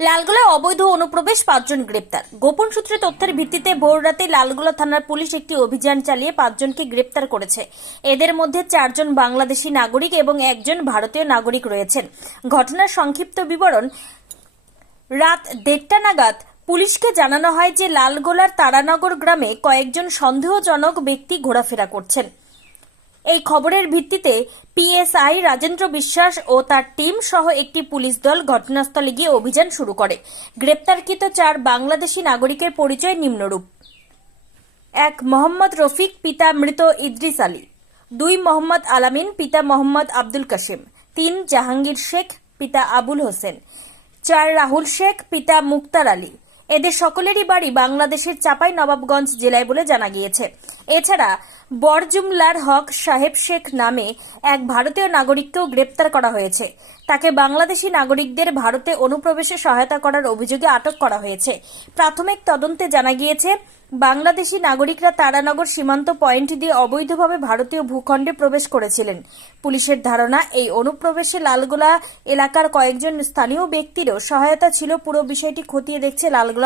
লালগোলায় অবৈধ অনুপ্রবেশ পাঁচজন গ্রেপ্তার। গোপন সূত্রে তথ্যের ভিত্তিতে ভোররাতে লালগোলা থানার পুলিশ একটি অভিযান চালিয়ে পাঁচজনকে গ্রেপ্তার করেছে। এদের মধ্যে চারজন বাংলাদেশি নাগরিক এবং একজন ভারতীয় নাগরিক রয়েছেন। ঘটনার সংক্ষিপ্ত বিবরণ, রাত দেড়টা নাগাদ পুলিশকে জানানো হয় যে লালগোলার তারানগর গ্রামে কয়েকজন সন্দেহজনক ব্যক্তি ঘোরাফেরা করছেন। এই খবরের ভিত্তিতে পিএসআই, রাজেন্দ্র বিশ্বাস ও তার টিম সহ একটি পুলিশ দল ঘটনাস্থলে গিয়ে অভিযান শুরু করে। গ্রেপ্তারকৃত চার বাংলাদেশি নাগরিকের পরিচয় নিম্নরূপ। এক, মোহাম্মদ রফিক, পিতা মৃত ইদ্রিস আলী। দুই, মোহাম্মদ আলামিন, পিতা মোহাম্মদ আব্দুল কাশিম। তিন, জাহাঙ্গীর শেখ, পিতা আবুল হোসেন। চার, রাহুল শেখ, পিতা মুক্তার আলী। এদের সকলেরই বাড়ি বাংলাদেশের চাপাই নবাবগঞ্জ জেলায় বলে জানা গিয়েছে। এছাড়া বরজুমলার হক সাহেব শেখ নামে এক ভারতীয় নাগরিককেও গ্রেপ্তার করা হয়েছে। তাকে বাংলাদেশি নাগরিকদের ভারতে অনুপ্রবেশে সহায়তা করার অভিযোগে আটক করা হয়েছে। প্রাথমিক তদন্তে জানা গিয়েছে, বাংলাদেশি নাগরিকরা তারানগর সীমান্ত পয়েন্ট দিয়ে অবৈধভাবে ভারতীয় ভূখণ্ডে প্রবেশ করেছিলেন। পুলিশের ধারণা, এই অনুপ্রবেশে লালগোলা এলাকার কয়েকজন স্থানীয় ব্যক্তিরও সহায়তা ছিল। পুরো বিষয়টি খতিয়ে দেখছে লালগোলা